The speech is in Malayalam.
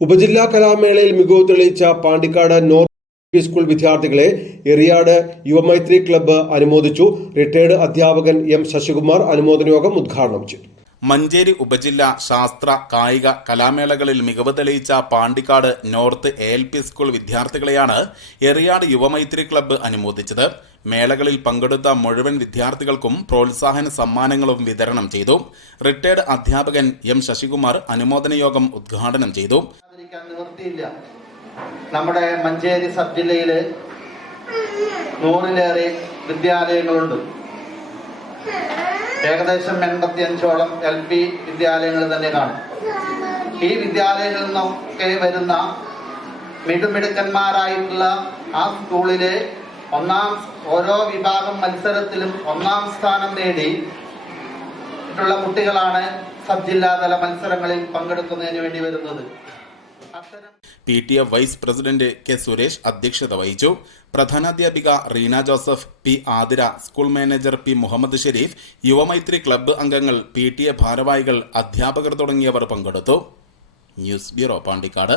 ഉപജില്ലാ കലാമേളയിൽ മികവ് തെളിയിച്ച പാണ്ടിക്കാട് നോർത്ത് സ്കൂൾ വിദ്യാർത്ഥികളെ എറിയാട് യുവമൈത്രി ക്ലബ്ബ് അനുമോദിച്ചു. റിട്ടയർഡ് അധ്യാപകൻ എം ശശികുമാർ അനുമോദന യോഗം ഉദ്ഘാടനം ചെയ്തു. മഞ്ചേരി ഉപജില്ല ശാസ്ത്ര കായിക കലാമേളകളിൽ മികവ് തെളിയിച്ച Pandikkad north A L P school വിദ്യാർത്ഥികളെയാണ് Eriyad Yuvamaithri club അനുമോദിച്ചത്. മേളകളിൽ പങ്കെടുത്ത മുഴുവൻ വിദ്യാർത്ഥികൾക്കും പ്രോത്സാഹന സമ്മാനങ്ങളും വിതരണം ചെയ്തു. റിട്ടയർഡ് അധ്യാപകൻ എം ശശികുമാർ അനുമോദന യോഗം ഉദ്ഘാടനം ചെയ്തു. നിവൃത്തിയില്ല നമ്മുടെ മഞ്ചേരി സബ് ജില്ലയിൽ നൂറിലേറെ വിദ്യാലയങ്ങളുണ്ട്. ഏകദേശം എൺപത്തി അഞ്ചോളം എൽ പി വിദ്യാലയങ്ങൾ തന്നെ കാണും. ഈ വിദ്യാലയങ്ങളിൽ നിന്നൊക്കെ വരുന്ന മിടുമിടുക്കന്മാരായിട്ടുള്ള ആ സ്കൂളിലെ ഒന്നാം ഓരോ വിഭാഗം മത്സരത്തിലും ഒന്നാം സ്ഥാനം നേടി കുട്ടികളാണ് സബ് ജില്ലാതല മത്സരങ്ങളിൽ പങ്കെടുക്കുന്നതിന് വേണ്ടി വരുന്നത്. P T F vice president K Suresh അധ്യക്ഷത വഹിച്ചു. പ്രധാനാധ്യാപിക Reena Joseph P Athira school manager P Muhammad Sherif Yuvamaithri club അംഗങ്ങൾ പി ടി എ ഭാരവാഹികൾ അധ്യാപകർ തുടങ്ങിയവർ പങ്കെടുത്തു. News bureau Pandikkad.